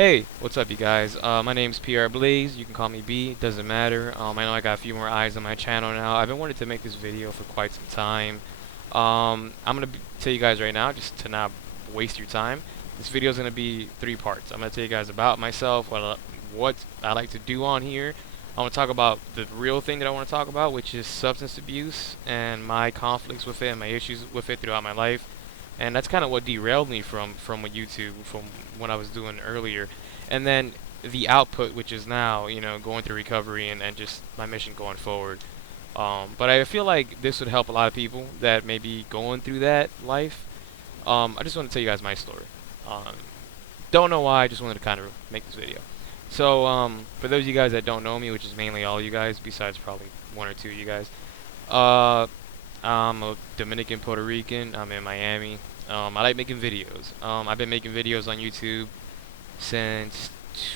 Hey, what's up, you guys? My name's PRblaze. You can call me B. Doesn't matter. I know I got a few more eyes on my channel now. I've been wanting to make this video for quite some time. I'm gonna tell you guys right now, just to not waste your time. This video is gonna be three parts. I'm gonna tell you guys about myself, what I like to do on here. I want to talk about the real thing that I want to talk about, which is substance abuse and my conflicts with it and my issues with it throughout my life. And that's kind of what derailed me from YouTube, from what I was doing earlier. And then the output, which is now, going through recovery and just my mission going forward. But I feel like this would help a lot of people that may be going through that life. I just want to tell you guys my story. Um, don't know why, I just wanted to kind of make this video. So, for those of you guys that don't know me, which is mainly all you guys, besides probably one or two of you guys, uh, I'm a Dominican Puerto Rican. I'm in Miami. I like making videos. I've been making videos on YouTube since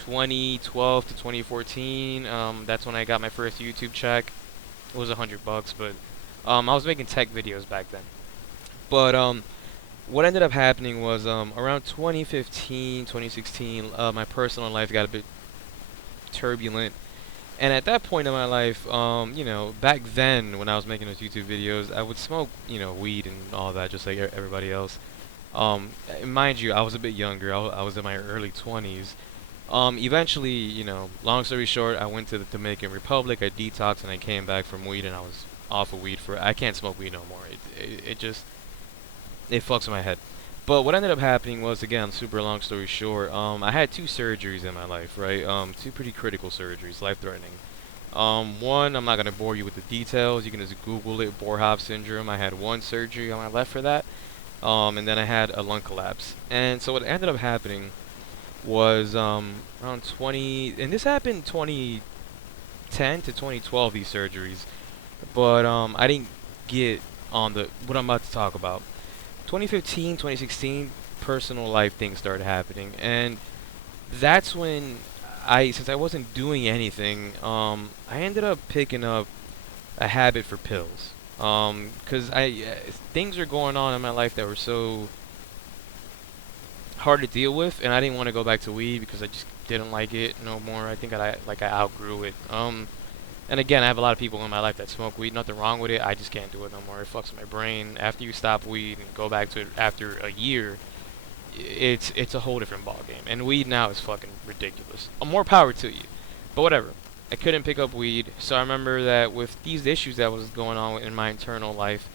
2012 to 2014. That's when I got my first YouTube check. It was $100, but I was making tech videos back then. But what ended up happening was around 2015, 2016, my personal life got a bit turbulent. And at that point in my life, back then when I was making those YouTube videos, I would smoke, weed and all that, just like everybody else. And mind you, I was a bit younger. I was in my early 20s. Eventually, long story short, I went to the Dominican Republic. I detoxed and I came back from weed, and I was off of weed I can't smoke weed no more. It just it fucks with my head. But what ended up happening was, again, super long story short, I had two surgeries in my life, right? Two pretty critical surgeries, life-threatening. One, I'm not gonna bore you with the details. You can just Google it, Boerhaave syndrome. I had one surgery on my left for that, and then I had a lung collapse. And so what ended up happening was around 20, and this happened 2010 to 2012. These surgeries, but I didn't get on the what I'm about to talk about. 2015, 2016, personal life things started happening, and that's when since I wasn't doing anything, I ended up picking up a habit for pills. 'Cause things are going on in my life that were so hard to deal with, and I didn't want to go back to weed because I just didn't like it no more. I think I outgrew it. And again, I have a lot of people in my life that smoke weed. Nothing wrong with it. I just can't do it no more. It fucks my brain. After you stop weed and go back to it after a year, it's a whole different ball game. And weed now is fucking ridiculous. More power to you. But whatever. I couldn't pick up weed, so I remember that with these issues that was going on in my internal life,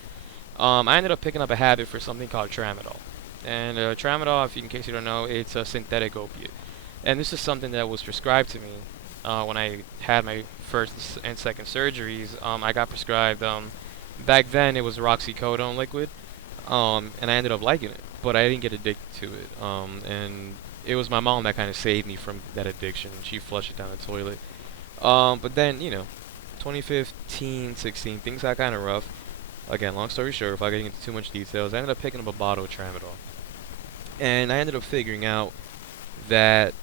I ended up picking up a habit for something called tramadol. And tramadol, in case you don't know, it's a synthetic opiate. And this is something that was prescribed to me when I had my first and second surgeries. I got prescribed. Back then, it was roxicodone liquid, and I ended up liking it, but I didn't get addicted to it. And it was my mom that kind of saved me from that addiction. She flushed it down the toilet. But then, 2015, 16, things got kind of rough. Again, long story short, without getting into too much details, I ended up picking up a bottle of tramadol, and I ended up figuring out that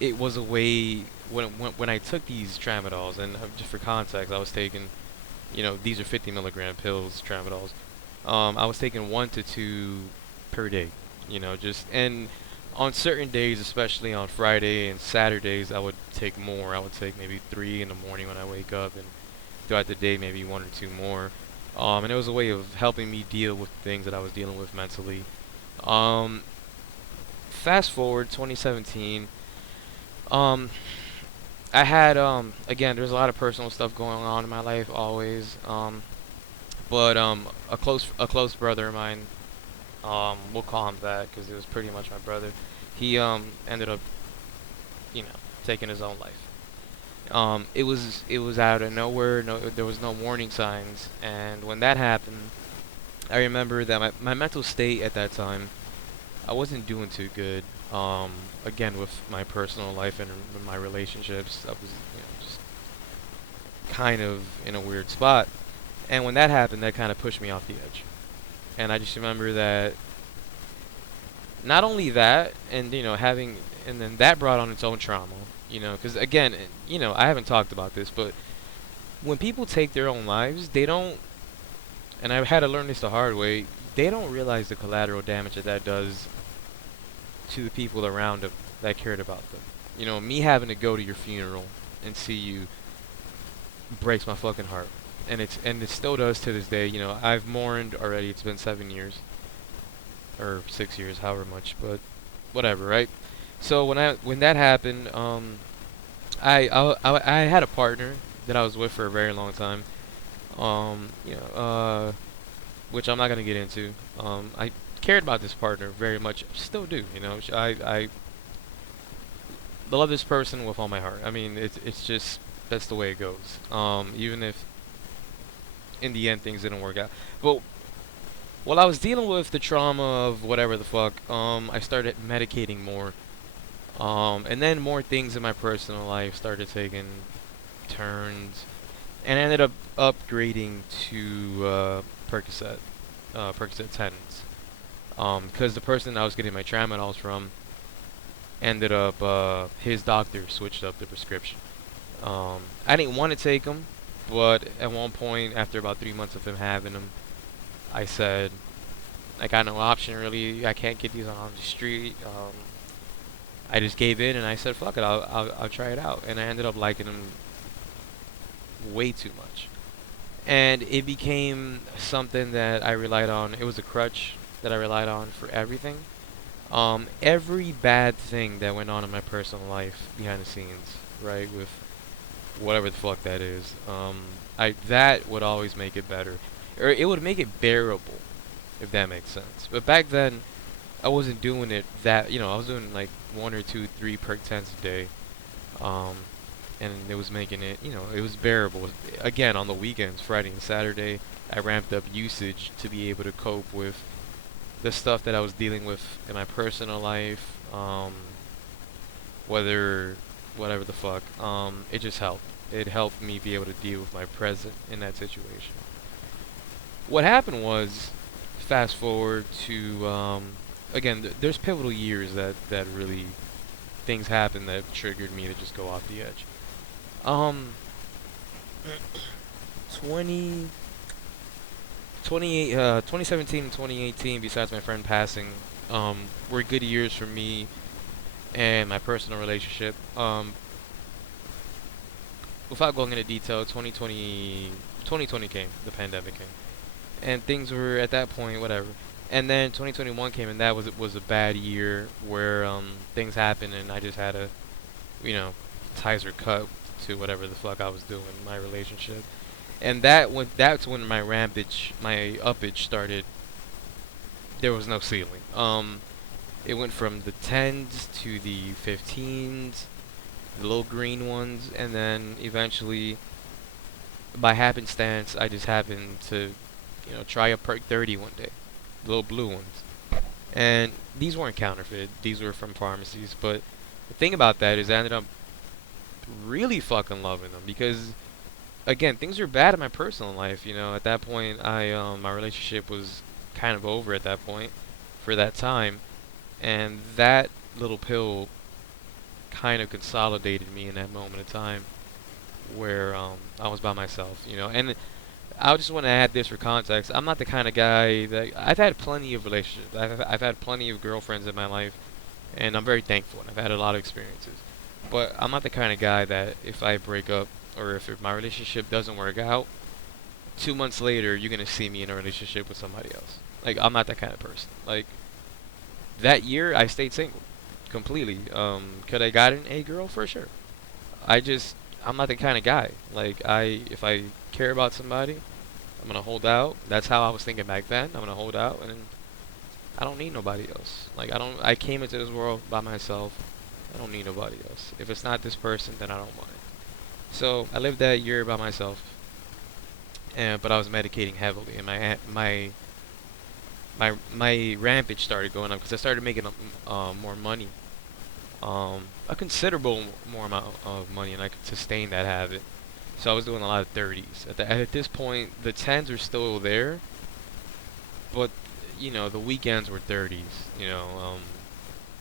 it was a way when I took these tramadols, and just for context, I was taking, these are 50 milligram pills, tramadols. I was taking 1 to 2 per day, and on certain days, especially on Friday and Saturdays, I would take more. I would take maybe 3 in the morning when I wake up, and throughout the day, maybe 1 or 2 more. And it was a way of helping me deal with things that I was dealing with mentally. Um, Fast forward 2017. I had again, there's a lot of personal stuff going on in my life always. But a close brother of mine, we'll call him that because it was pretty much my brother. He ended up, you know, taking his own life. It was out of nowhere. No, there was no warning signs, and when that happened, I remember that my mental state at that time, I wasn't doing too good. Again, with my personal life and with my relationships, I was, just kind of in a weird spot. And when that happened, that kind of pushed me off the edge. And I just remember that not only that, and and then that brought on its own trauma. Because again, I haven't talked about this, but when people take their own lives, they don't, and I've had to learn this the hard way, they don't realize the collateral damage that does to the people around them that cared about them. You know, me having to go to your funeral and see you breaks my fucking heart. And it still does to this day. You know, I've mourned already. It's been 7 years or 6 years, however much, but whatever, right? So when that happened, I had a partner that I was with for a very long time. You know, which I'm not gonna get into. I cared about this partner very much, still do. You know, I love this person with all my heart. I mean, it's just that's the way it goes. Even if in the end things didn't work out, but while I was dealing with the trauma of whatever the fuck, I started medicating more. And then more things in my personal life started taking turns, and I ended up upgrading to Percocet 10s. Because the person I was getting my traminols from ended up, his doctor switched up the prescription. I didn't want to take them, but at one point, after about 3 months of him having them, I said, I got no option really. I can't get these on the street. I just gave in and I said, fuck it, I'll try it out. And I ended up liking them way too much. And it became something that I relied on. It was a crutch that I relied on for everything. Every bad thing that went on in my personal life behind the scenes, right, with whatever the fuck that is, that would always make it better. Or it would make it bearable, if that makes sense. But back then, I wasn't doing it that, you know, I was doing like 1 or 2, 3 perk 10s a day. And it was making it, you know, it was bearable. Again, on the weekends, Friday and Saturday, I ramped up usage to be able to cope with the stuff that I was dealing with in my personal life, whatever the fuck. It just helped. It helped me be able to deal with my present in that situation. What happened was, fast forward to, again, there's pivotal years that really, things happened that triggered me to just go off the edge. Um, 20, 2017 and 2018, besides my friend passing, were good years for me and my personal relationship. Without going into detail, 2020 came, the pandemic came, and things were at that point whatever. And then 2021 came, and that was a bad year where things happened, and I just had to, you know, ties were cut to whatever the fuck I was doing in my relationship. And that's when my uppage started. There was no ceiling. It went from the 10s to the 15s, the little green ones, and then eventually, by happenstance, I just happened to, you know, try a perk 30 one day, the little blue ones. And these weren't counterfeit; these were from pharmacies. But the thing about that is, I ended up really fucking loving them because, again, things were bad in my personal life. You know, at that point, my relationship was kind of over at that point, for that time, and that little pill kind of consolidated me in that moment of time where I was by myself. You know, and I just want to add this for context. I'm not the kind of guy that I've had plenty of relationships. I've had plenty of girlfriends in my life, and I'm very thankful. And I've had a lot of experiences. But I'm not the kind of guy that if I break up or if my relationship doesn't work out, 2 months later you're gonna see me in a relationship with somebody else. Like, I'm not that kind of person. Like, that year I stayed single completely. Could I gotten a girl? For sure. I'm not the kind of guy. Like, if I care about somebody, I'm gonna hold out. That's how I was thinking back then. I'm gonna hold out, and I don't need nobody else. Like, I came into this world by myself. I don't need nobody else. If it's not this person, then I don't want it. So I lived that year by myself, but I was medicating heavily, and my rampage started going up because I started making more money, a considerable more amount of money, and I could sustain that habit. So I was doing a lot of 30s. At this point, the 10s were still there, but you know, the weekends were 30s. You know,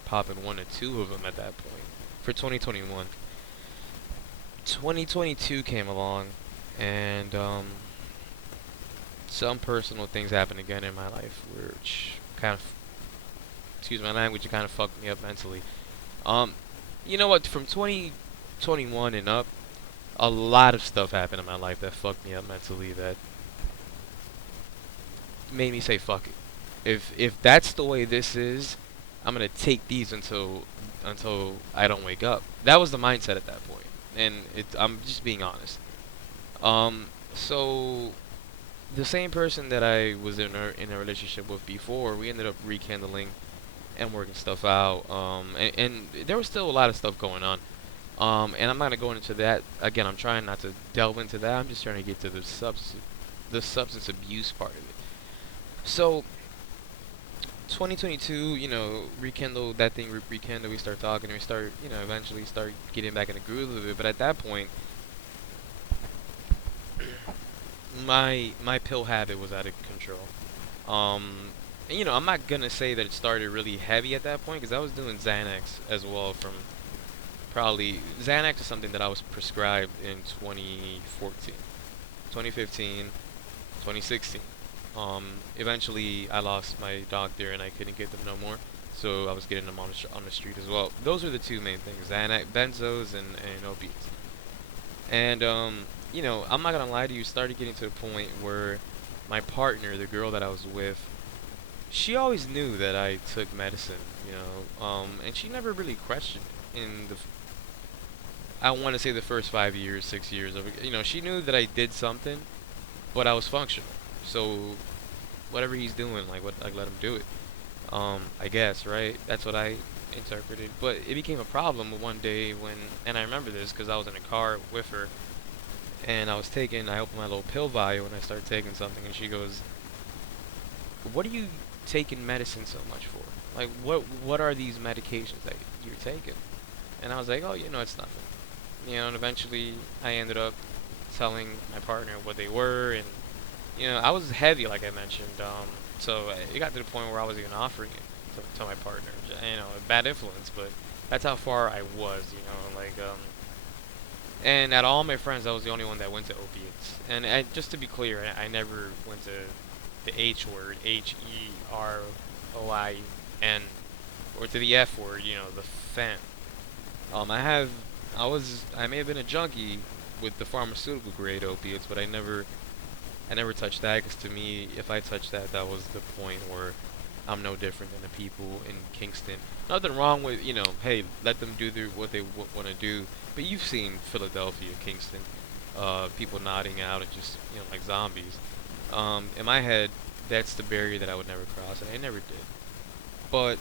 popping 1 or 2 of them at that point for 2021. 2022 came along, and some personal things happened again in my life, which kind of excuse my language, it kind of fucked me up mentally. Um, you know what? From 2021 and up, a lot of stuff happened in my life that fucked me up mentally. That made me say fuck it. If that's the way this is, I'm gonna take these until I don't wake up. That was the mindset at that point, and I'm just being honest. So the same person that I was in a relationship with before, we ended up rekindling and working stuff out. And there was still a lot of stuff going on. And I'm not gonna go into that again. I'm trying not to delve into that. I'm just trying to get to the substance abuse part of it. So 2022, rekindle that thing, rekindle. We start talking, and we start, eventually start getting back in the groove of it. But at that point, my pill habit was out of control. And, I'm not gonna say that it started really heavy at that point because I was doing Xanax as well. From probably Xanax is something that I was prescribed in 2014, 2015, 2016. Eventually I lost my doctor and I couldn't get them no more, so I was getting them on the street as well. Those are the two main things: Xanax, benzos, and opiates. And I'm not gonna lie to you, started getting to the point where my partner, the girl that I was with, she always knew that I took medicine, and she never really questioned it. I want to say the first 5 years, 6 years of it, she knew that I did something, but I was functional. So whatever he's doing, like let him do it. I guess, right? That's what I interpreted. But it became a problem one day and I remember this because I was in a car with her, and I opened my little pill vial and I started taking something, and she goes, "What are you taking medicine so much for? Like, what are these medications that you're taking?" And I was like, "Oh, it's nothing." And eventually I ended up telling my partner what they were, and I was heavy, like I mentioned. So it got to the point where I was even offering it to my partner. A bad influence, but that's how far I was. And at all my friends, I was the only one that went to opiates. And just to be clear, I never went to the H word, HEROIN, or to the F word, the fent. I may have been a junkie with the pharmaceutical grade opiates, but I never touched that, because to me, if I touched that, that was the point where I'm no different than the people in Kingston. Nothing wrong with, hey, let them do what they want to do. But you've seen Philadelphia, Kingston, people nodding out and just, like zombies. In my head, that's the barrier that I would never cross, and I never did. But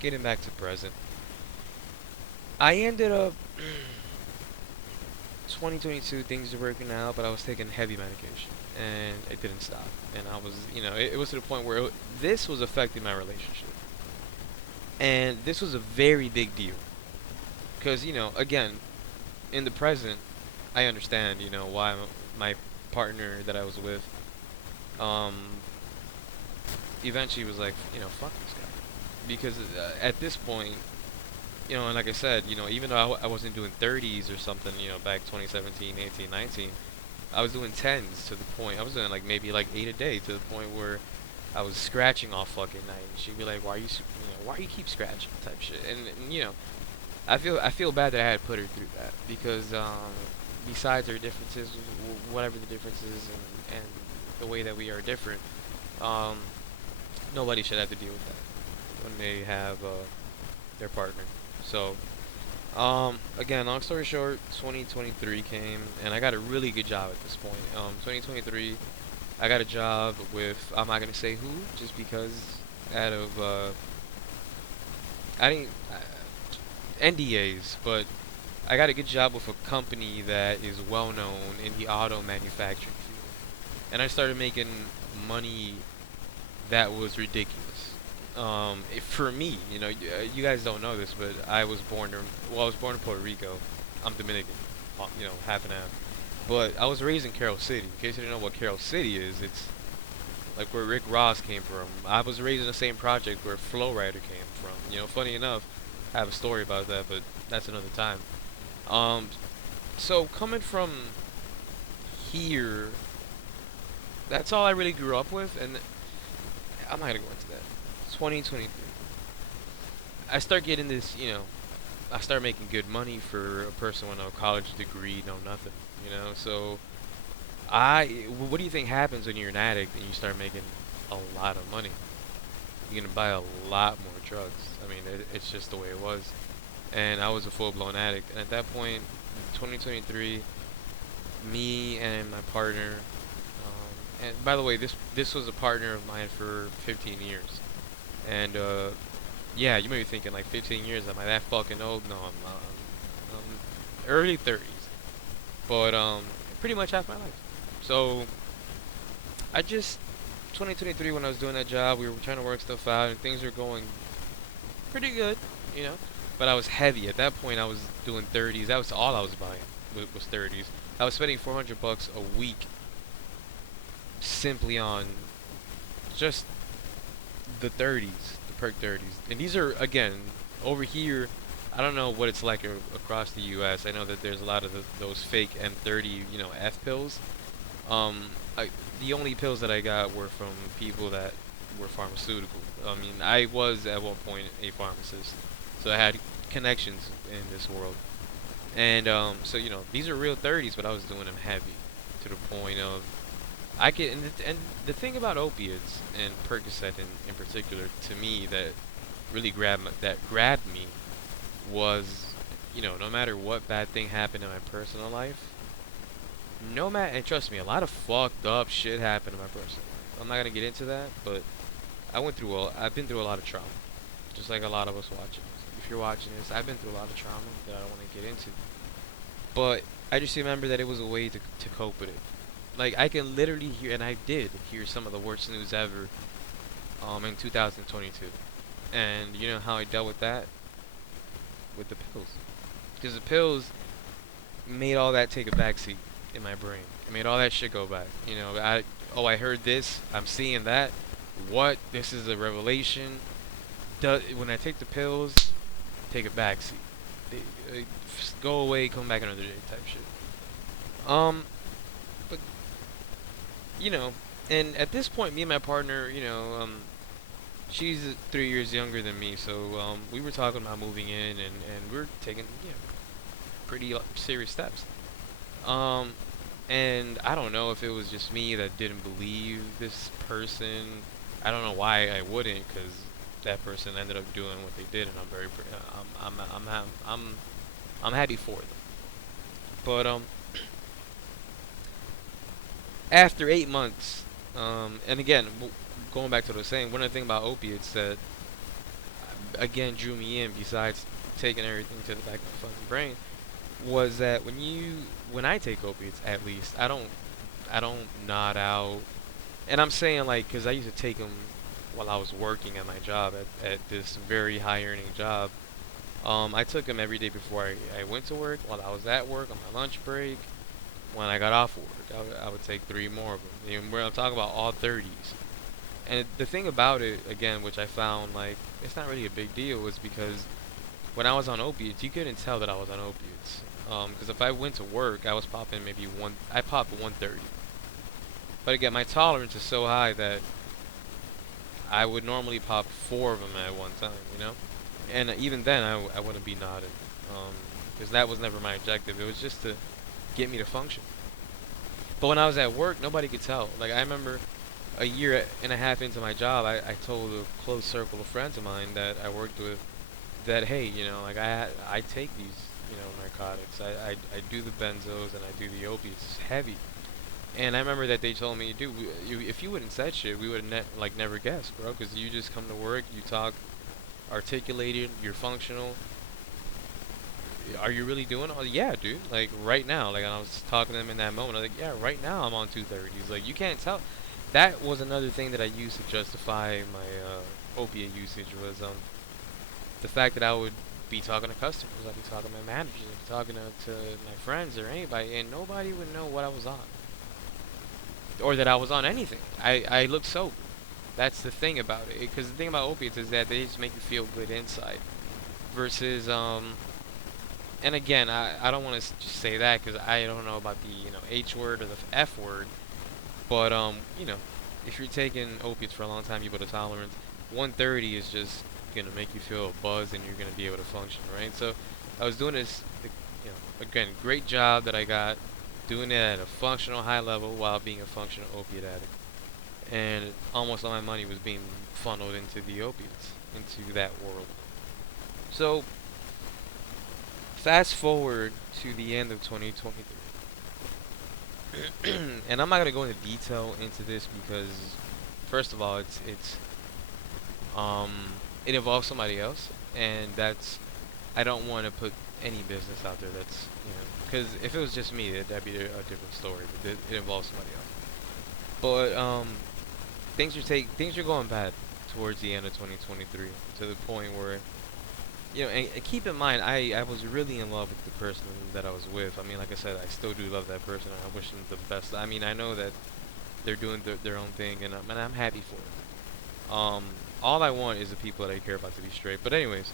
getting back to present, I ended up 2022, things were working out, but I was taking heavy medication, and it didn't stop. And I was, it was to the point where this was affecting my relationship, and this was a very big deal, because again, in the present, I understand, why my partner that I was with, eventually was like, fuck this guy, because at this point, and like I said, even though I wasn't doing 30s or something, back 2017, 18, 19, I was doing 10s to the point. I was doing maybe 8 a day, to the point where I was scratching all fucking night. And she'd be like, why you keep scratching type shit. And I feel bad that I had put her through that, because besides our differences, whatever the differences, and the way that we are different, nobody should have to deal with that when they have their partner. So, again, long story short, 2023 came, and I got a really good job at this point. 2023, I got a job with, I'm not gonna say who, just because out of NDAs, but I got a good job with a company that is well known in the auto manufacturing field, and I started making money that was ridiculous. For me, you guys don't know this, but I was born in Puerto Rico. I'm Dominican, half and half. But I was raised in Carroll City. In case you didn't know what Carroll City is, it's like where Rick Ross came from. I was raised in the same project where Flow Rider came from. Funny enough, I have a story about that, but that's another time. So coming from here, that's all I really grew up with, and I'm not gonna go into that. 2023. I start getting this, I start making good money for a person with no college degree, no nothing, So what do you think happens when you're an addict and you start making a lot of money? You're gonna buy a lot more drugs. I mean, it's just the way it was. And I was a full-blown addict. And at that point, 2023, me and my partner, and by the way, this was a partner of mine for 15 years. And yeah, you may be thinking like 15 years. Am I that fucking old? No, I'm not. I'm early 30s, but pretty much half my life. So I just 2023 when I was doing that job, we were trying to work stuff out and things were going pretty good, you know. But I was heavy at that point. I was doing 30s. That was all I was buying was 30s. I was spending 400 bucks a week simply on just the 30s, the perk 30s. And these are again over here. I don't know what it's like across the U.S. I know that there's a lot of those fake M30, F pills. The only pills that I got were from people that were pharmaceutical. I mean, I was at one point a pharmacist, so I had connections in this world. And so these are real 30s, but I was doing them heavy to the point of I could. And the thing about opiates and Percocet in particular, to me, that really grabbed me was, no matter what bad thing happened in my personal life, and trust me, a lot of fucked up shit happened in my personal life. I'm not gonna get into that, but I've been through a lot of trauma, just like a lot of us watching this. If you're watching this, I've been through a lot of trauma that I don't want to get into. But I just remember that it was a way to cope with it. Like I can literally hear, and I did hear some of the worst news ever, in 2022. And you know how I dealt with that? With the pills. Because the pills made all that take a backseat in my brain. It made all that shit go back. I heard this. I'm seeing that. What? This is a revelation. When I take the pills, take a backseat. Just go away, come back another day type shit. But and at this point, me and my partner, she's 3 years younger than me, so we were talking about moving in, and we are taking pretty serious steps. And I don't know if it was just me that didn't believe this person. I don't know why I wouldn't, because that person ended up doing what they did, and I'm very, I'm happy for them. But after 8 months, and again, going back to what I was saying, one of the things about opiates that again drew me in, besides taking everything to the back of my fucking brain, was that when I take opiates, at least I don't nod out, and I'm saying like because I used to take them while I was working at my job at this very high earning job. I took them every day before I went to work, while I was at work on my lunch break. When I got off work, I would take 3 more of them. And I'm talking about all 30s. And the thing about it, again, which I found like it's not really a big deal, was because when I was on opiates, you couldn't tell that I was on opiates. Because if I went to work, I was popping maybe I popped 130. But again, my tolerance is so high that I would normally pop 4 of them at one time, And even then, I wouldn't be nodding, because that was never my objective. It was just to get me to function. But when I was at work, nobody could tell. Like I remember a year and a half into my job, I told a close circle of friends of mine that I worked with that, hey, like I take these, narcotics. I do the benzos and I do the opiates. It's heavy. And I remember that they told me, dude, if you wouldn't said shit, we would have never guessed, bro. Because you just come to work, you talk articulated, you're functional. Are you really doing all? Yeah, dude. Like right now, like I was talking to them in that moment. I was like, yeah, right now I'm on 230s. Like you can't tell. That was another thing that I used to justify my opiate usage was the fact that I would be talking to customers, I'd be talking to my managers, I'd be talking to my friends or anybody, and nobody would know what I was on, or that I was on anything. I looked sober. That's the thing about it. Because the thing about opiates is that they just make you feel good inside. Versus and again, I don't want to just say that because I don't know about the H word or the F word, but if you're taking opiates for a long time, you build a tolerance. 130 is just gonna make you feel a buzz and you're gonna be able to function, right? So I was doing this, again, great job that I got doing it at a functional high level while being a functional opiate addict, and almost all my money was being funneled into the opiates, into that world. So fast forward to the end of 2023. And I'm not gonna go into detail into this because, first of all, um it involves somebody else, and that's I don't want to put any business out there that's because if it was just me, that'd be a different story. But it involves somebody else. But things are going bad towards the end of 2023 to the point where and keep in mind, I was really in love with the person that I was with. I mean, like I said, I still do love that person. And I wish them the best. I mean, I know that they're doing their own thing, and I'm happy for it. All I want is the people that I care about to be straight. But anyways,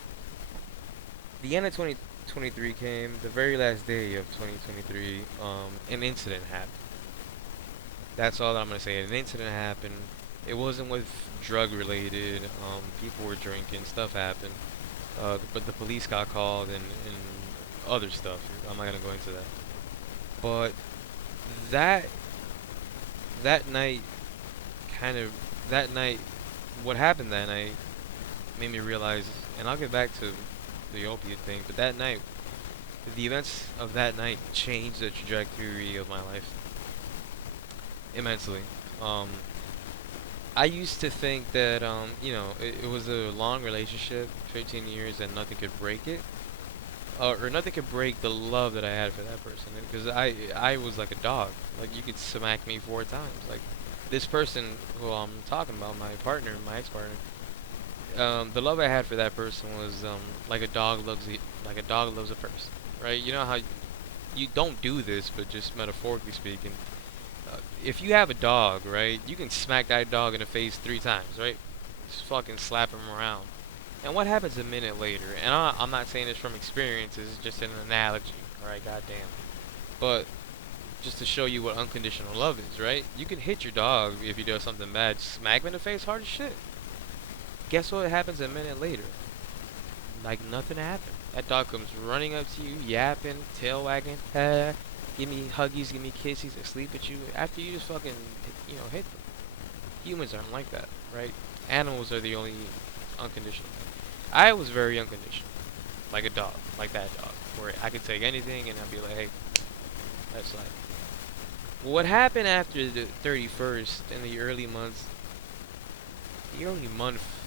the end of 2023 came. The very last day of 2023, an incident happened. That's all that I'm gonna say. An incident happened. It wasn't with drug related. People were drinking. Stuff happened. But the police got called and other stuff. I'm not gonna go into that. But that that night, kind of that night, what happened that night made me realize, and I'll get back to the opiate thing. But that night, the events of that night changed the trajectory of my life immensely. Um, I used to think that it was a long relationship, 15 years, and nothing could break it, or nothing could break the love that I had for that person. Because I was like a dog. Like you could smack me 4 times. Like this person who I'm talking about, my partner, my ex-partner. The love I had for that person was like a dog loves a person, right? You know how you don't do this, but just metaphorically speaking, if you have a dog, right, you can smack that dog in the face 3 times, right? Just fucking slap him around. And what happens a minute later? And I'm not saying this from experience, it's just an analogy, alright, goddamn. But just to show you what unconditional love is, right? You can hit your dog if he does something bad, smack him in the face hard as shit. Guess what happens a minute later? Like nothing happened. That dog comes running up to you, yapping, tail wagging, give me huggies, give me kisses, sleep with you after you just fucking, hit them. Humans aren't like that, right? Animals are the only unconditional. I was very unconditional, like a dog, like that dog, where I could take anything and I'd be like, hey, that's like. Well, what happened after the 31st in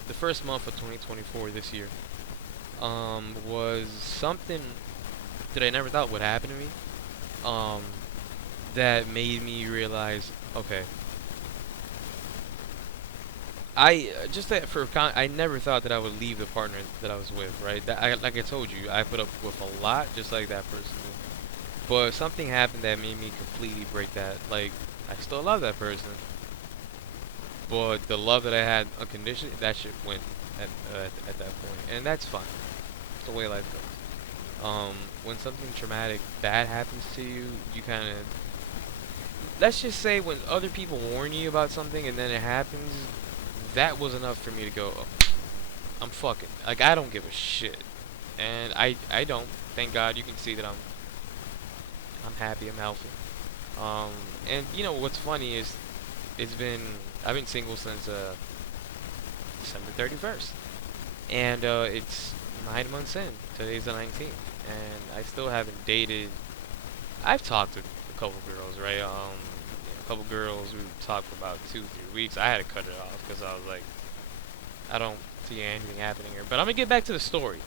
the first month of 2024 this year, was something that I never thought would happen to me. Um, that made me realize, okay, I never thought that I would leave the partner that I was with, right? Like I told you, I put up with a lot, just like that person did. But something happened that made me completely break that. Like, I still love that person, but the love that I had unconditionally, that shit went at that point, and that's fine. It's the way life goes. When something traumatic bad happens to you, you kind of, let's just say when other people warn you about something and then it happens, that was enough for me to go, oh, I'm fucking, like, I don't give a shit. And I don't. Thank God. You can see that I'm happy, I'm healthy. And what's funny is I've been single since December 31st. And it's 9 months in. Today's the 19th. And I still haven't dated. I've talked to a couple girls, right? A couple girls who talked for about 2-3 weeks. I had to cut it off because I was like, I don't see anything happening here. But I'm gonna get back to the story.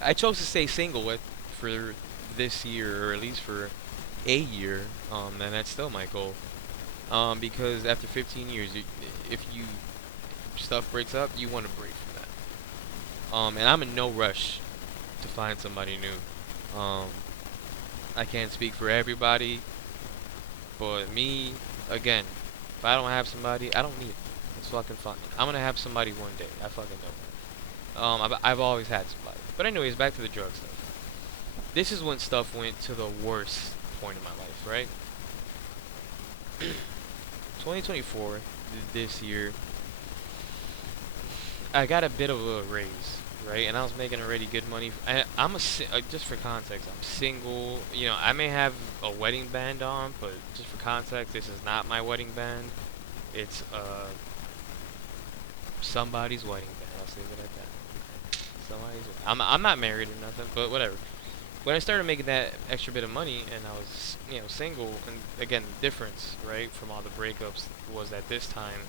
I chose to stay single for this year, or at least for a year, and that's still my goal. Because after 15 years, if stuff breaks up, you want to break from that. And I'm in no rush to find somebody new. I can't speak for everybody, but me, again, if I don't have somebody, I don't need it. It's fucking fine. I'm gonna have somebody one day. I fucking know that. I've always had somebody. But anyways, back to the drug stuff. This is when stuff went to the worst point in my life, right? 2024, this year, I got a bit of a raise, right? And I was making already good money. Just for context, I'm single. You know, I may have a wedding band on, but just for context, this is not my wedding band. It's somebody's wedding band. I'll leave it at that. Somebody's. I'm not married or nothing, but whatever. When I started making that extra bit of money and I was, you know, single, and again, the difference, right, from all the breakups was that this time,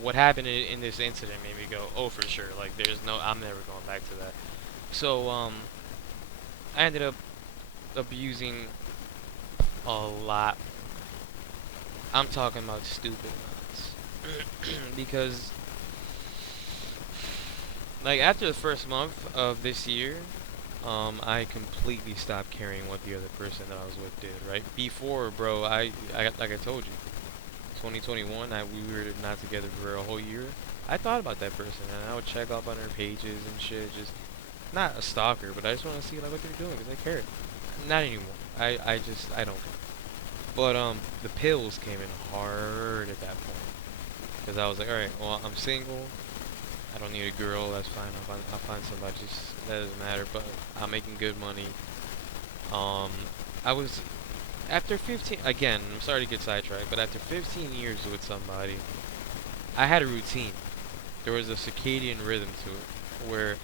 what happened in this incident made me go, oh, for sure, like, I'm never going back to that. So, I ended up abusing a lot. I'm talking about stupid amounts. Because, like, after the first month of this year, I completely stopped caring what the other person that I was with did, right? Before, bro, like I told you, 2021, we were not together for a whole year. I thought about that person, and I would check up on their pages and shit, just, not a stalker, but I just want to see, like, what they're doing, because I care. Not anymore. I don't care. But, the pills came in hard at that point. Because I was like, alright, well, I'm single, I don't need a girl, that's fine, I'll find somebody, just, that doesn't matter, but I'm making good money. I was, after 15, again, I'm sorry to get sidetracked, but after 15 years with somebody, I had a routine. There was a circadian rhythm to it, where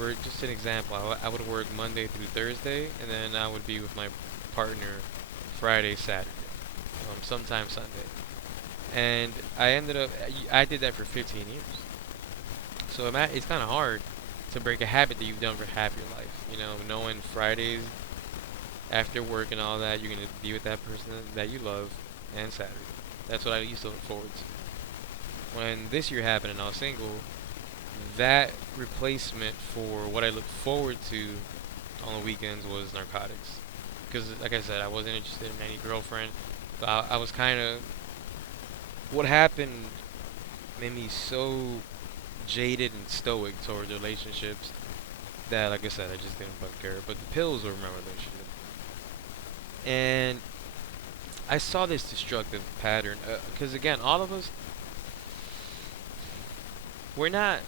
or just an example, I would work Monday through Thursday, and then I would be with my partner Friday, Saturday, sometimes Sunday. And I did that for 15 years. So it's kind of hard to break a habit that you've done for half your life. You know, knowing Fridays after work and all that, you're going to be with that person that you love, and Saturday. That's what I used to look forward to. When this year happened and I was single, that replacement for what I looked forward to on the weekends was narcotics. Because, like I said, I wasn't interested in any girlfriend. But I was kind of... What happened made me so jaded and stoic towards relationships that, like I said, I just didn't fucking care. But the pills were my relationship. And I saw this destructive pattern. Because, again, all of us, we're not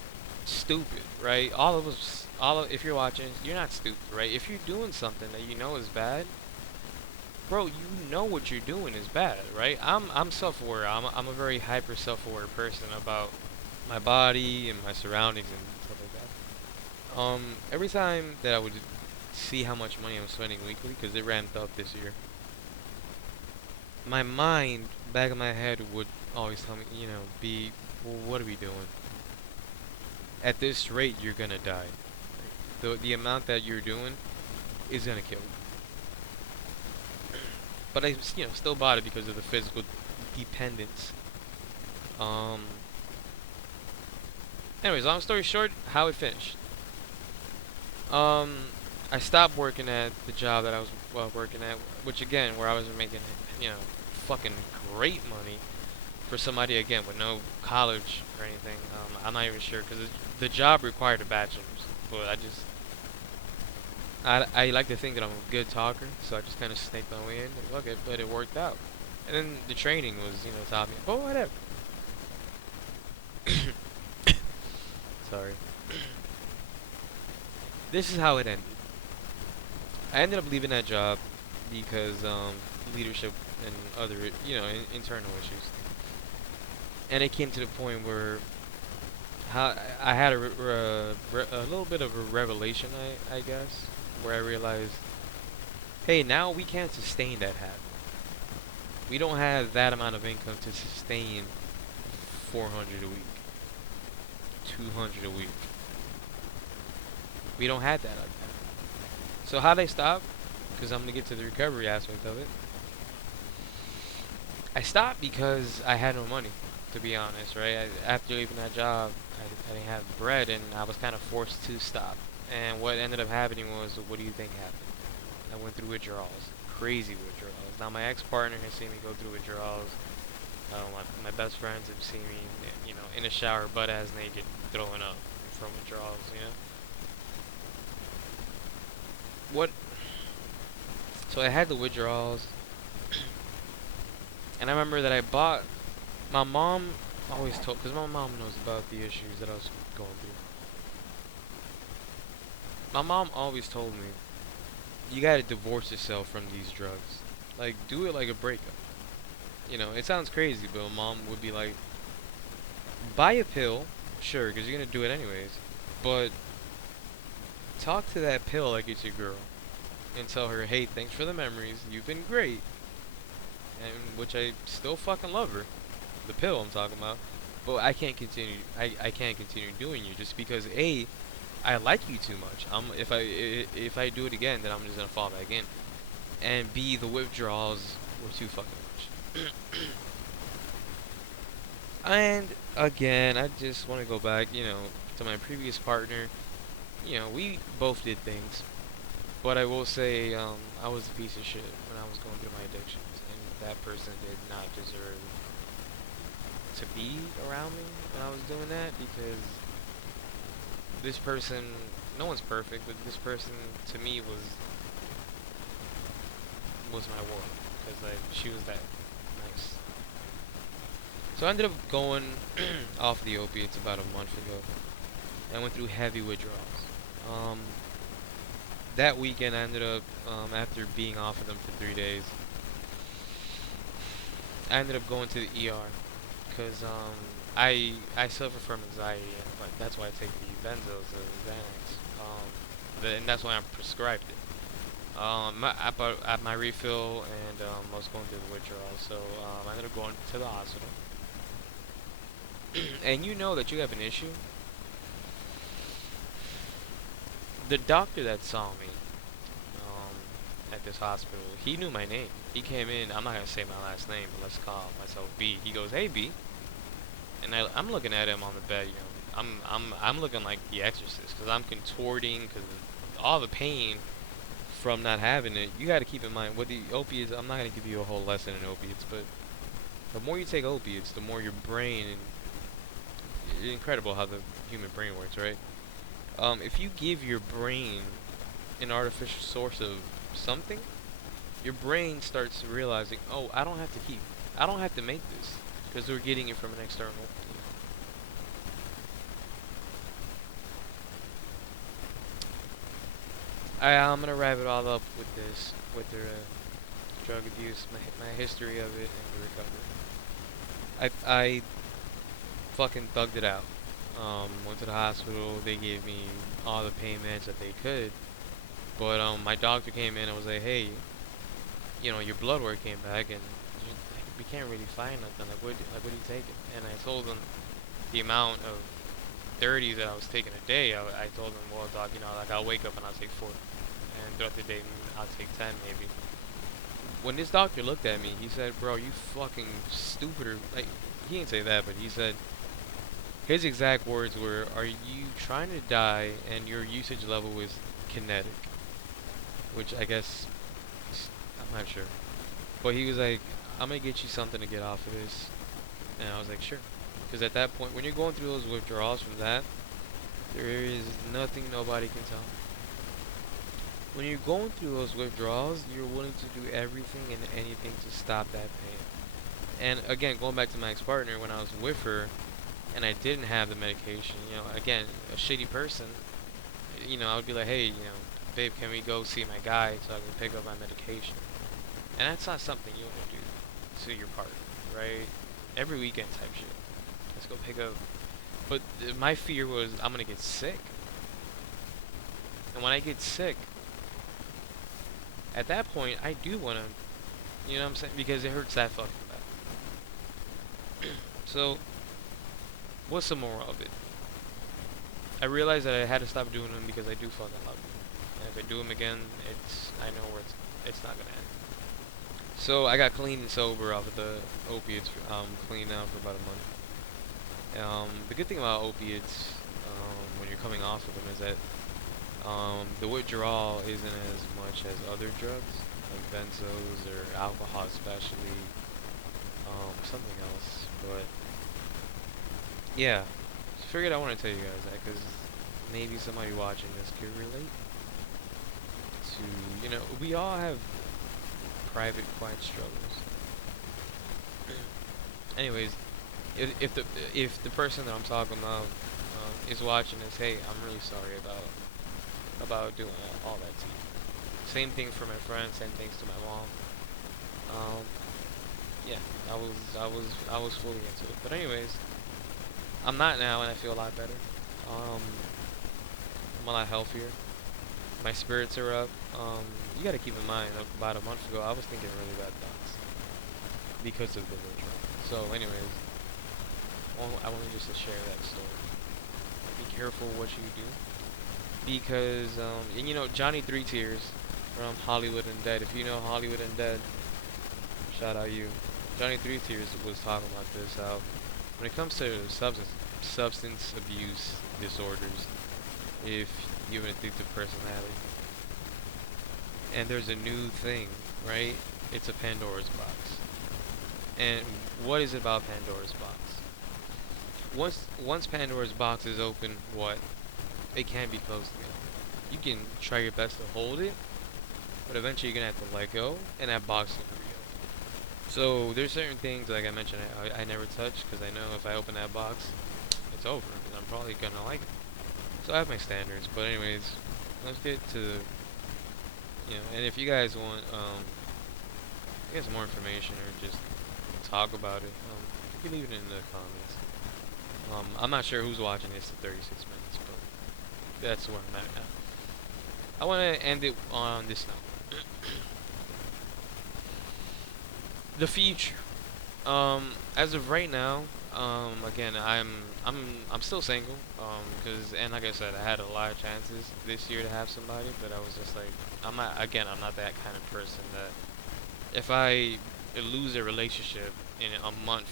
stupid, right? If you're watching, you're not stupid, right? If you're doing something that you know is bad, bro, you know what you're doing is bad, right? I'm self-aware. I'm a very hyper self-aware person about my body and my surroundings and stuff like that. Every time that I would see how much money I'm spending weekly, because it ramped up this year, my mind, back of my head, would always tell me, well, what are we doing? At this rate, you're gonna die. The amount that you're doing is gonna kill you. But I, still bought it because of the physical dependence. Anyways, long story short, how it finished. I stopped working at the job that I was working at, which again, where I was making, fucking great money for somebody again with no college or anything. I'm not even sure because the job required a bachelor's, but I like to think that I'm a good talker, so I just kind of snaked my way in. Okay, but it worked out, and then the training was taught me. But whatever. Sorry. This is how it ended. I ended up leaving that job because leadership and other internal issues. And it came to the point where I had a little bit of a revelation, I guess, where I realized, hey, now we can't sustain that habit. We don't have that amount of income to sustain 400 a week, 200 a week. We don't have that like that. So how'd I stop? Because I'm going to get to the recovery aspect of it. I stopped because I had no money, to be honest, right? After leaving that job, I didn't have bread, and I was kind of forced to stop. And what ended up happening was, what do you think happened? I went through withdrawals, crazy withdrawals. Now my ex-partner has seen me go through withdrawals. My best friends have seen me, in a shower, butt-ass naked, throwing up from withdrawals, So I had the withdrawals, and I remember that my mom always told, because my mom knows about the issues that I was going through. My mom always told me, you gotta divorce yourself from these drugs. Like, do it like a breakup. You know, it sounds crazy, but my mom would be like, buy a pill, sure, because you're gonna do it anyways. But talk to that pill like it's your girl, and tell her, hey, thanks for the memories, you've been great, and which I still fucking love her. The pill I'm talking about. But I can't continue. I can't continue doing you just because I like you too much. If I do it again, then I'm just gonna fall back in. And B, the withdrawals were too fucking much. And again, I just want to go back, to my previous partner. We both did things, but I will say, I was a piece of shit when I was going through my addictions, and that person did not deserve to be around me when I was doing that, because this person, no one's perfect, but this person to me was my world, because like she was that nice. So I ended up going off the opiates about a month ago. I went through heavy withdrawals. Um, that weekend I ended up, after being off of them for 3 days, I ended up going to the ER because I suffer from anxiety, but that's why I take the benzos, the Xanax, and that's why I prescribed it. At my refill, and I was going through the withdrawal, so I ended up going to the hospital. And you know that you have an issue. The doctor that saw me at this hospital, he knew my name. He came in. I'm not gonna say my last name, but let's call myself B. He goes, "Hey B," and I'm looking at him on the bed. I'm looking like The Exorcist because I'm contorting because all the pain from not having it. You got to keep in mind with the opiates. I'm not gonna give you a whole lesson in opiates, but the more you take opiates, the more your brain, and it's incredible how the human brain works, right? If you give your brain an artificial source of something, your brain starts realizing, oh, I don't have to make this because we're getting it from an external. I'm gonna wrap it all up with this, with their drug abuse, my history of it, and the recovery. I fucking thugged it out. Went to the hospital. They gave me all the pain meds that they could. But my doctor came in and was like, "Hey, your blood work came back, and we can't really find nothing. Like what are you taking?" And I told him the amount of 30 that I was taking a day. I told him, "Well, doc, like I'll wake up and I'll take 4, and throughout the day I'll take 10 maybe." When this doctor looked at me, he said, "Bro, you fucking stupid," or like he didn't say that, but he said. His exact words were, "Are you trying to die and your usage level is kinetic?" Which I guess, I'm not sure. But he was like, "I'm going to get you something to get off of this." And I was like, "Sure." Because at that point, when you're going through those withdrawals from that, there is nothing nobody can tell. When you're going through those withdrawals, you're willing to do everything and anything to stop that pain. And again, going back to my ex-partner, when I was with her, and I didn't have the medication, again, a shitty person, I would be like, "Hey, babe, can we go see my guy so I can pick up my medication?" And that's not something you want to do to your partner, right? Every weekend type shit. Let's go pick up. But my fear was I'm going to get sick. And when I get sick, at that point, I do want to, you know what I'm saying? Because it hurts that fucking bad. So, what's the moral of it? I realized that I had to stop doing them because I do fucking love them. And if I do them again, I know where it's not gonna end. So I got clean and sober off of the opiates. Clean now for about a month. The good thing about opiates, when you're coming off of them, is that the withdrawal isn't as much as other drugs, like benzos or alcohol, especially. Something else, but. Yeah, so figured I want to tell you guys that because maybe somebody watching this could relate to, we all have private, quiet struggles. Anyways, if the person that I'm talking about is watching this, hey, I'm really sorry about doing all that to you. Same thing for my friends, same things to my mom. Um, yeah, I was fully into it. But anyways, I'm not now, and I feel a lot better. Um, I'm a lot healthier. My spirits are up. You got to keep in mind, about a month ago, I was thinking really bad thoughts because of the ritual. So, anyways, I wanted just to share that story. Be careful what you do because, and you know, Johnny Three Tears from Hollywood and Dead. If you know Hollywood and Dead, shout out you. Johnny Three Tears was talking about this. How when it comes to substance abuse disorders, if you have an addictive personality, and there's a new thing, right? It's a Pandora's box. And what is it about Pandora's box? Once Pandora's box is open, what? It can't be closed again. You can try your best to hold it, but eventually you're gonna have to let go, and that box will be reopened. So there's certain things, like I mentioned, I never touch because I know if I open that box, it's over, and I'm probably gonna like it. So I have my standards, but anyways, let's get to and if you guys want get some more information or just talk about it, you can leave it in the comments. I'm not sure who's watching this at 36 minutes, but that's where I'm at now. I want to end it on this note. The future. As of right now, again, I'm still single. And like I said, I had a lot of chances this year to have somebody, but I was just like, I'm not that kind of person that if I lose a relationship in a month,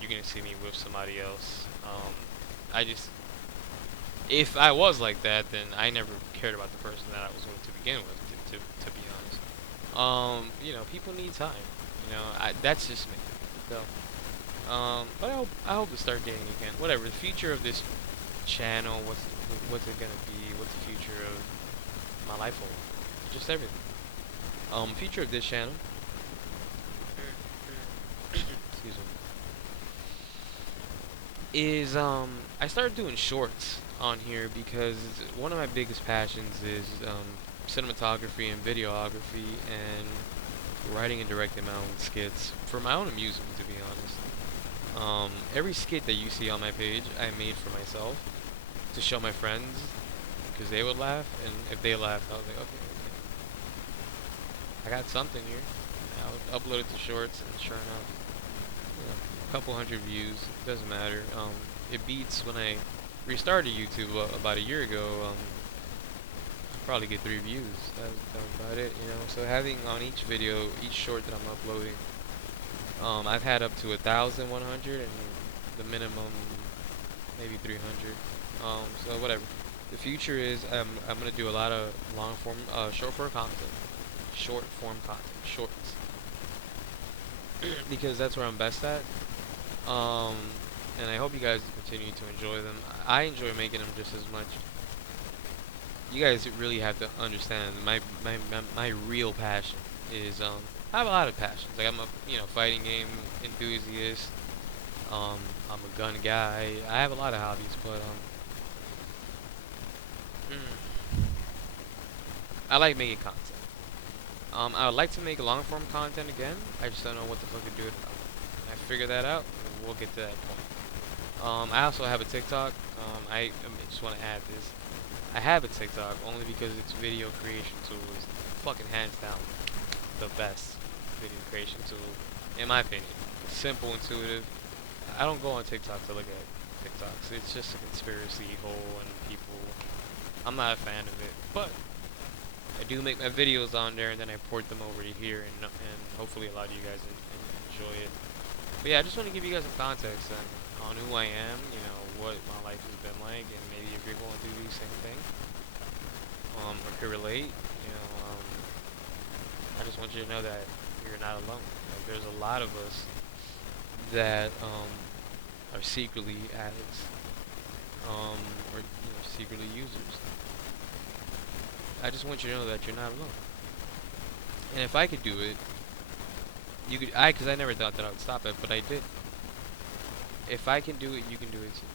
you're gonna see me with somebody else. I just, if I was like that, then I never cared about the person that I was with to begin with. To be honest, people need time. That's just me. So, but I hope to start dating again. Whatever the future of this channel, what's it gonna be? What's the future of my life hold? Just everything. Future of this channel. Excuse me. Is I started doing shorts on here because one of my biggest passions is cinematography and videography and writing and directing my own skits for my own amusement, to be honest. Every skit that you see on my page, I made for myself to show my friends because they would laugh, and if they laughed, I was like, okay, I got something here. I would upload it to shorts, and sure enough, a couple hundred views. Doesn't matter. It beats when I restarted YouTube about a year ago. Probably get 3 views. That was about it, So having on each video, each short that I'm uploading, I've had up to 1,100 and the minimum maybe 300. So whatever. The future is I'm gonna do a lot of long form, short form content, shorts, because that's where I'm best at. And I hope you guys continue to enjoy them. I enjoy making them just as much. You guys really have to understand my real passion is I have a lot of passions. Like I'm a fighting game enthusiast. I'm a gun guy. I have a lot of hobbies, but I like making content. I would like to make long form content again. I just don't know what the fuck to do about it. When I figure that out, we'll get to that point. I also have a TikTok. I just want to add this. I have a TikTok only because its video creation tool is fucking hands down the best video creation tool, in my opinion. Simple, intuitive. I don't go on TikTok to look at TikToks. It's just a conspiracy hole and people. I'm not a fan of it, but I do make my videos on there and then I port them over to here and hopefully a lot of you guys enjoy it. But yeah, I just want to give you guys some context on who I am, what my life has been like, and maybe if you're going through the same thing, or can relate, I just want you to know that you're not alone. Like, there's a lot of us that are secretly addicts, or secretly users. I just want you to know that you're not alone. And if I could do it, you could. Because I never thought that I would stop it, but I did. if I can do it, you can do it too.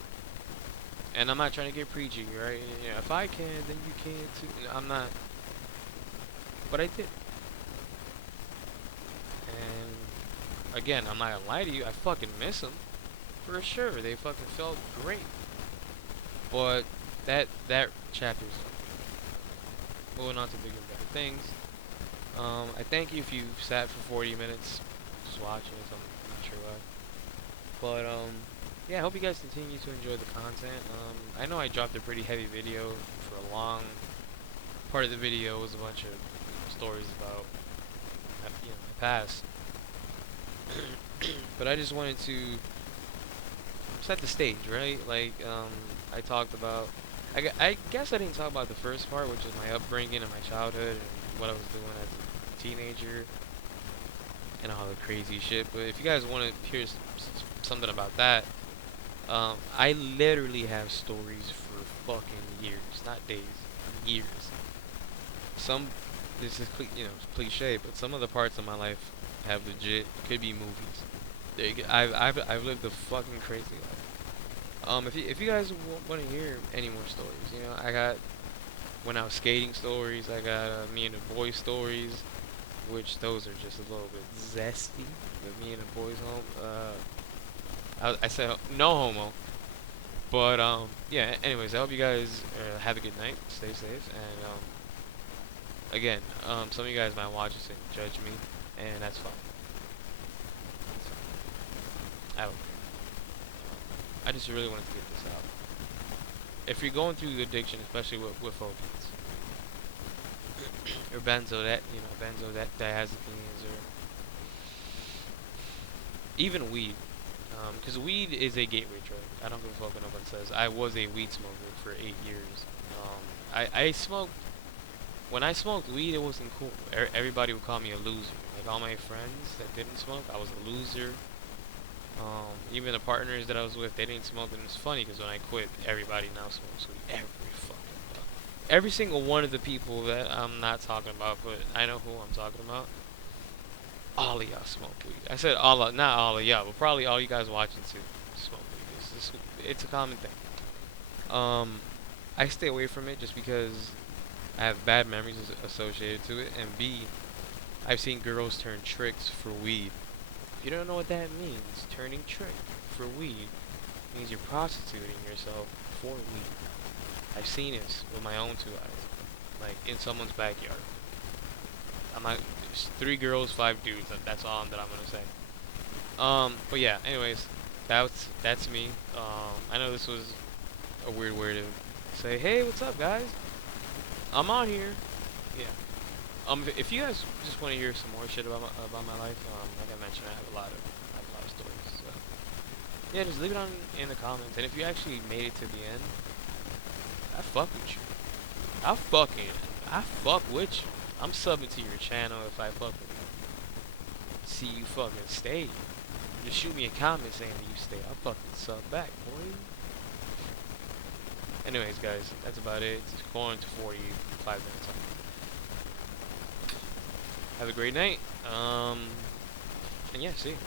And I'm not trying to get preachy, right? Yeah, if I can, then you can too. I'm not, but I did. And again, I'm not gonna lie to you. I fucking miss them for sure. They fucking felt great. But that chapter's moving on to bigger and better things. I thank you if you sat for 40 minutes just watching or something. I'm not sure why. But yeah, I hope you guys continue to enjoy the content. I know I dropped a pretty heavy video for a long part of the video was a bunch of stories about my past. But I just wanted to set the stage, right? Like I talked about I guess I didn't talk about the first part, which is my upbringing and my childhood and what I was doing as a teenager and all the crazy shit. But if you guys want to hear something about that, I literally have stories for fucking years, not days, years. This is cliche, but some of the parts of my life have legit could be movies. I've lived a fucking crazy life. If you guys want to hear any more stories, I got when I was skating stories. I got me and the boys stories, which those are just a little bit zesty. With me and the boys home. I said no homo, but yeah. Anyways, I hope you guys have a good night. Stay safe, and again, some of you guys might watch this and judge me, and that's fine. I don't care. I just really wanted to get this out. If you're going through addiction, especially with opiates, or benzodiazepines, or even weed, because weed is a gateway drug. I don't give a fuck what nobody says. I was a weed smoker for 8 years. I smoked. When I smoked weed, it wasn't cool. Everybody would call me a loser. Like all my friends that didn't smoke, I was a loser. Even the partners that I was with, they didn't smoke, and it's funny because when I quit, everybody now smokes weed. Every single one of the people that I'm not talking about, but I know who I'm talking about. All of y'all smoke weed. I said not all of y'all, but probably all you guys watching too smoke weed. It's a common thing. I stay away from it just because I have bad memories associated to it, and B, I've seen girls turn tricks for weed. If you don't know what that means, turning trick for weed means you're prostituting yourself for weed. I've seen this with my own 2 eyes, like in someone's backyard. I'm not. It's 3 girls, 5 dudes. That's all that I'm gonna say. But yeah. Anyways, that's me. I know this was a weird way to say, hey, what's up, guys? I'm on here. Yeah. If you guys just want to hear some more shit about my life, like I mentioned, I have a lot of stories. So yeah, just leave it in the comments. And if you actually made it to the end, I fuck with you. I fuck with you. I'm subbing to your channel if I fuck with you. See you fucking stay. Just shoot me a comment saying that you stay. I'll fucking sub back, boy. Anyways, guys, that's about it. It's going to 45 minutes. Have a great night. And yeah, see you.